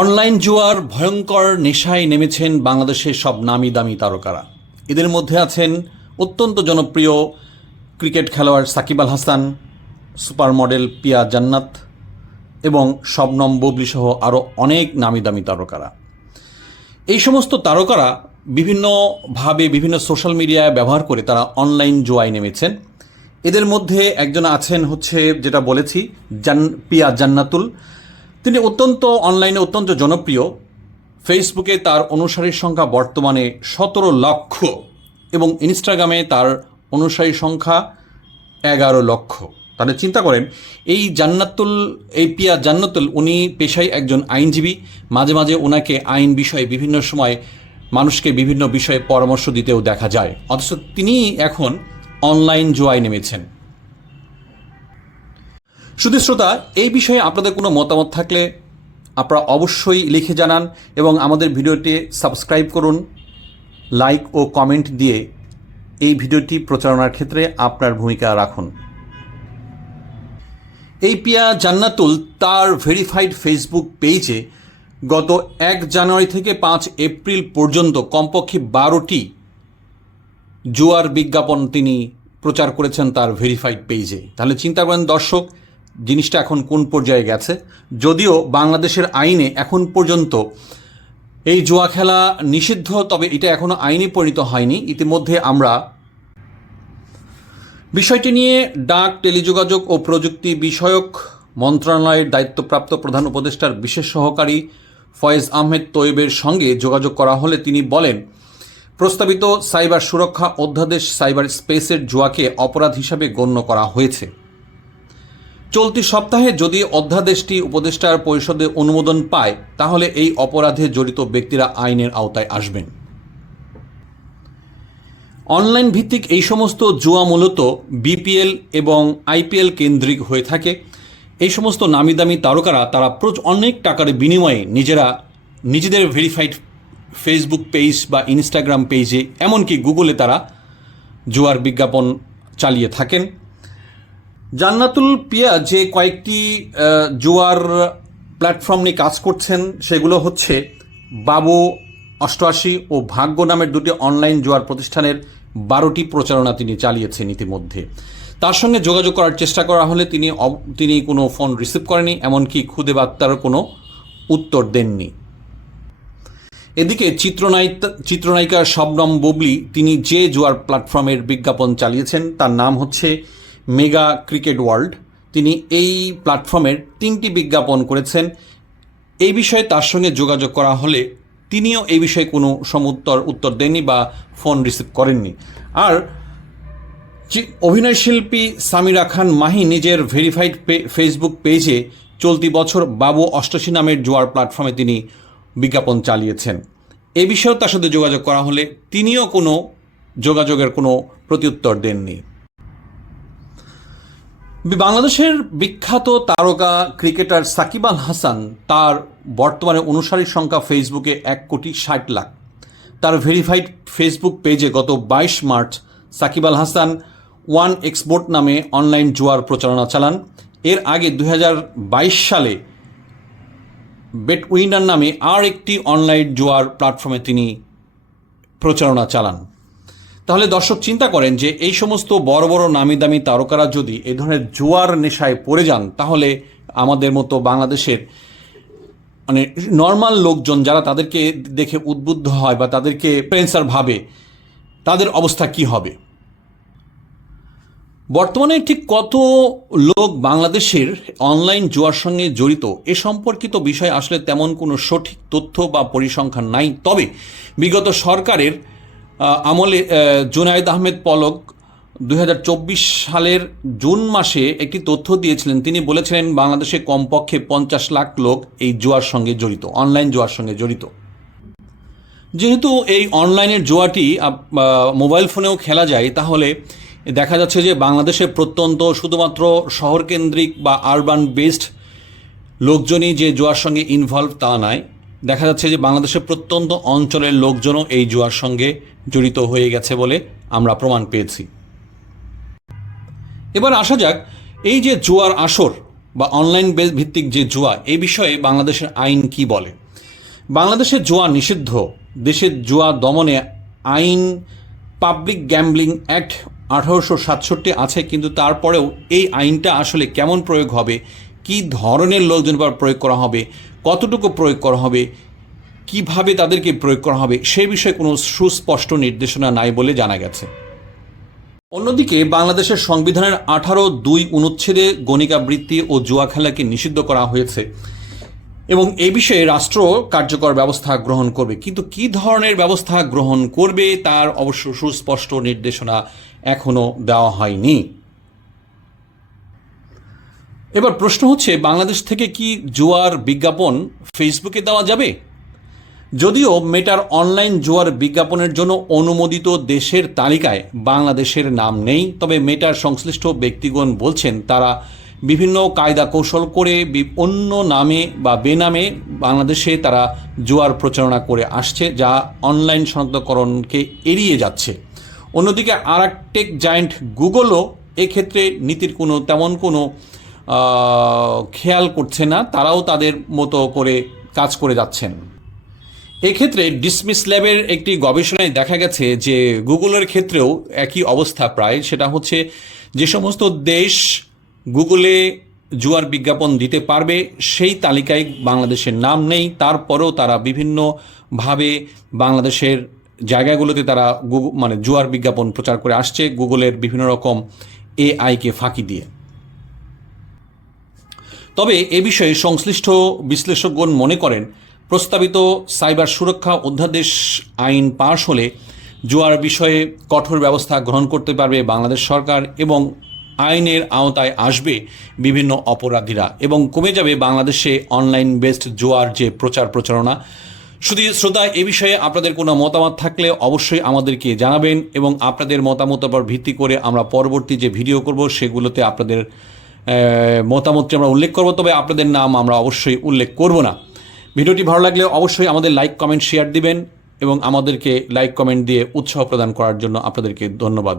Online জুয়ার ভয়ঙ্কর নেশায় নেমেছেন বাংলাদেশের সব নামি দামি তারকারা। এদের মধ্যে আছেন অত্যন্ত জনপ্রিয় ক্রিকেট খেলোয়াড় সাকিব আল হাসান, সুপার মডেল পিয়া জান্নাত এবং শবনম বুবলি সহ আরও অনেক নামি দামি তারকারা। এই সমস্ত তারকারা বিভিন্নভাবে বিভিন্ন সোশ্যাল মিডিয়ায় ব্যবহার করে তারা অনলাইন জুয়ায় নেমেছেন। এদের মধ্যে একজন আছেন যেটা বলেছি পিয়া জান্নাতুল। তিনি অনলাইনে অত্যন্ত জনপ্রিয়। ফেসবুকে তার অনুসারীর সংখ্যা বর্তমানে 17 লক্ষ এবং ইনস্টাগ্রামে তার অনুসারীর সংখ্যা 11 লক্ষ। তাহলে চিন্তা করেন, এই পিয়া জান্নাতুল উনি পেশায় একজন আইনজীবী। মাঝে মাঝে ওনাকে আইন বিষয়ে বিভিন্ন সময় মানুষকে বিভিন্ন বিষয়ে পরামর্শ দিতেও দেখা যায়, অথচ তিনি এখন অনলাইন জুয়ায় নেমেছেন। শুধু শ্রোতা, এই বিষয়ে আপনাদের কোনো মতামত থাকলে আপনারা অবশ্যই লিখে জানান এবং আমাদের ভিডিওটি সাবস্ক্রাইব করুন। লাইক ও কমেন্ট দিয়ে এই ভিডিওটি প্রচারণার ক্ষেত্রে আপনার ভূমিকা রাখুন। এই পিয়া জান্নাতুল তার ভেরিফাইড ফেসবুক পেজে গত 1 জানুয়ারি থেকে 5 এপ্রিল পর্যন্ত কমপক্ষে 12টি জুয়ার বিজ্ঞাপন তিনি প্রচার করেছেন তার ভেরিফাইড পেজে। তাহলে চিন্তা করেন দর্শক, জিনিসটা এখন কোন পর্যায়ে গেছে। যদিও বাংলাদেশের আইনে এখন পর্যন্ত এই জুয়া খেলা নিষিদ্ধ, তবে এটা এখনও আইনে পরিণত হয়নি। ইতিমধ্যে আমরা বিষয়টি নিয়ে ডাক, টেলিযোগাযোগ ও প্রযুক্তি বিষয়ক মন্ত্রণালয়ের দায়িত্বপ্রাপ্ত প্রধান উপদেষ্টার বিশেষ সহকারী ফয়েজ আহমেদ তৈয়বের সঙ্গে যোগাযোগ করা হলে তিনি বলেন, প্রস্তাবিত সাইবার সুরক্ষা অধ্যাদেশ সাইবার স্পেসের জুয়াকে অপরাধ হিসাবে গণ্য করা হয়েছে। চলতি সপ্তাহে যদি অধ্যাদেশটি উপদেষ্টার পরিষদে অনুমোদন পায়, তাহলে এই অপরাধে জড়িত ব্যক্তিরা আইনের আওতায় আসবেন। অনলাইন ভিত্তিক এই সমস্ত জুয়া মূলত বিপিএল এবং আইপিএল কেন্দ্রিক হয়ে থাকে। এই সমস্ত নামি দামি তারকারা তারা অনেক টাকার বিনিময়ে নিজেদের ভেরিফাইড ফেসবুক পেজ বা ইনস্টাগ্রাম পেজে, এমনকি গুগলে তারা জুয়ার বিজ্ঞাপন চালিয়ে থাকেন। জান্নাতুল পিয়া যে কয়েকটি জুয়ার প্ল্যাটফর্ম নিয়ে কাজ করছেন সেগুলো হচ্ছে বাবু 88 ও ভাগ্য নামের দুটি অনলাইন জুয়ার প্রতিষ্ঠানের 12টি প্রচারণা তিনি চালিয়েছেন ইতিমধ্যে। তার সঙ্গে যোগাযোগ করার চেষ্টা করা হলে তিনি কোনো ফোন রিসিভ করেনি, এমনকি খুদে বার্তারও কোনো উত্তর দেননি। এদিকে চিত্রনায়িকা শবনম বুবলি তিনি যে জুয়ার প্ল্যাটফর্মের বিজ্ঞাপন চালিয়েছেন তার নাম হচ্ছে মেগা ক্রিকেট ওয়ার্ল্ড। তিনি এই প্ল্যাটফর্মের 3টি বিজ্ঞাপন করেছেন। এই বিষয়ে তার সঙ্গে যোগাযোগ করা হলে তিনিও এই বিষয়ে কোনো উত্তর দেননি বা ফোন রিসিভ করেননি। আর অভিনয়শিল্পী সামিরা খান মাহি নিজের ভেরিফাইড ফেসবুক পেজে চলতি বছর বাবু 88 নামের জুয়ার প্ল্যাটফর্মে তিনি বিজ্ঞাপন চালিয়েছেন। এ বিষয়েও তার সাথে যোগাযোগ করা হলে তিনিও কোনো যোগাযোগের কোনো প্রত্যুত্তর দেননি। বাংলাদেশের বিখ্যাত তারকা ক্রিকেটার সাকিব আল হাসান তার বর্তমানে অনুসারীর সংখ্যা ফেসবুকে 1,60,00,000। তার ভেরিফাইড ফেসবুক পেজে গত 22 March Shakib Al Hasan one export নামে অনলাইন জুয়ার প্রচারণা চালান। এর আগে 2022 সালে বেট উইনার নামে আর একটি অনলাইন জুয়ার প্ল্যাটফর্মে তিনি প্রচারণা চালান। তাহলে দর্শক চিন্তা করেন যে এই সমস্ত বড় বড় নামি দামি তারকারা যদি এই ধরনের জুয়ার নেশায় পড়ে যান, তাহলে আমাদের মতো বাংলাদেশের নর্মাল লোকজন যারা তাদেরকে দেখে উদ্বুদ্ধ হয় বা তাদেরকে প্রেন্সার ভাবে, তাদের অবস্থা কি হবে? বর্তমানে ঠিক কত লোক বাংলাদেশের অনলাইন জুয়ার সঙ্গে জড়িত এ সম্পর্কিত বিষয় আসলে তেমন কোনো সঠিক তথ্য বা পরিসংখ্যান নাই। তবে বিগত সরকারের আমলে জুনায়েদ আহমেদ পলক 2024 সালের জুন মাসে একটি তথ্য দিয়েছিলেন। তিনি বলেছিলেন বাংলাদেশে কমপক্ষে 50 লাখ লোক এই জুয়ার সঙ্গে জড়িত, অনলাইন জুয়ার সঙ্গে জড়িত। যেহেতু এই অনলাইনের জুয়াটি মোবাইল ফোনেও খেলা যায়, তাহলে দেখা যাচ্ছে যে বাংলাদেশে প্রত্যন্ত শুধুমাত্র শহরকেন্দ্রিক বা আরবান বেসড লোকজনই যে জুয়ার সঙ্গে ইনভলভ তা নয়। দেখা যাচ্ছে যে বাংলাদেশের প্রত্যন্ত অঞ্চলের লোকজনও এই জুয়ার সঙ্গে জড়িত হয়ে গেছে বলে আমরা প্রমাণ পেয়েছি। এবার আসা যাক, এই যে জুয়ার আসর, বা অনলাইন ভিত্তিক যে জুয়া, এই বিষয়ে বাংলাদেশের আইন কি বলে? বাংলাদেশের জুয়া নিষিদ্ধ। দেশের জুয়া দমনে আইন পাবলিক গ্যাম্বলিং অ্যাক্ট 1867 আছে, কিন্তু তারপরেও এই আইনটা আসলে কেমন প্রয়োগ হবে, কি ধরনের লোকজন পর প্রয়োগ করা হবে, কতটুকু প্রয়োগ করা হবে, কিভাবে তাদেরকে প্রয়োগ করা হবে, সে বিষয়ে কোনো সুস্পষ্ট নির্দেশনা নাই বলে জানা গেছে। অন্যদিকে বাংলাদেশের সংবিধানের 18(2) অনুচ্ছেদে গণিকাবৃত্তি ও জুয়া খেলাকে নিষিদ্ধ করা হয়েছে এবং এই বিষয়ে রাষ্ট্র কার্যকর ব্যবস্থা গ্রহণ করবে, কিন্তু কি ধরনের ব্যবস্থা গ্রহণ করবে তার অবশ্য সুস্পষ্ট নির্দেশনা এখনো দেওয়া হয়নি। এবার প্রশ্ন হচ্ছে, বাংলাদেশ থেকে কি জুয়ার বিজ্ঞাপন ফেসবুকে দেওয়া যাবে? যদিও মেটার অনলাইন জুয়ার বিজ্ঞাপনের জন্য অনুমোদিত দেশের তালিকায় বাংলাদেশের নাম নেই, তবে মেটার সংশ্লিষ্ট ব্যক্তিগণ বলছেন তারা বিভিন্ন কায়দা কৌশল করে অন্য নামে বা বেনামে বাংলাদেশে তারা জুয়ার প্রচারণা করে আসছে, যা অনলাইন শনাক্তকরণকে এড়িয়ে যাচ্ছে। অন্যদিকে আরেক টেক জায়েন্ট গুগলও এক্ষেত্রে নীতির তেমন কোনো খেয়াল করছে না, তারাও তাদের মতো করে কাজ করে যাচ্ছেন। এক্ষেত্রে ডিসমিস ল্যাবের একটি গবেষণায় দেখা গেছে যে গুগলের ক্ষেত্রেও একই অবস্থা প্রায়। সেটা হচ্ছে, যে সমস্ত দেশ গুগলে জুয়ার বিজ্ঞাপন দিতে পারবে সেই তালিকায় বাংলাদেশের নাম নেই, তারপরেও তারা বিভিন্নভাবে বাংলাদেশের জায়গাগুলোতে তারা জুয়ার বিজ্ঞাপন প্রচার করে আসছে গুগলের বিভিন্ন রকম এআইকে ফাঁকি দিয়ে। তবে এ বিষয়ে সংশ্লিষ্ট বিশ্লেষকগণ মনে করেন, প্রস্তাবিত সাইবার সুরক্ষা অধ্যাদেশ আইন পাশ হলে জুয়ার বিষয়ে কঠোর ব্যবস্থা গ্রহণ করতে পারবে বাংলাদেশ সরকার এবং আইনের আওতায় আসবে বিভিন্ন অপরাধীরা এবং কমে যাবে বাংলাদেশে অনলাইন বেসড জুয়ার যে প্রচারণা। শুধু শ্রোতা, এ বিষয়ে আপনাদের কোনো মতামত থাকলে অবশ্যই আমাদেরকে জানাবেন এবং আপনাদের মতামতের উপর ভিত্তি করে আমরা পরবর্তী যে ভিডিও করব সেগুলোতে আপনাদের মতামতটি আমরা উল্লেখ করব, তবে আপনাদের নাম আমরা অবশ্যই উল্লেখ করব না। ভিডিওটি ভালো লাগলে অবশ্যই আমাদের লাইক, কমেন্ট, শেয়ার দিবেন এবং আমাদেরকে লাইক, কমেন্ট দিয়ে উৎসাহ প্রদান করার জন্য আপনাদেরকে ধন্যবাদ।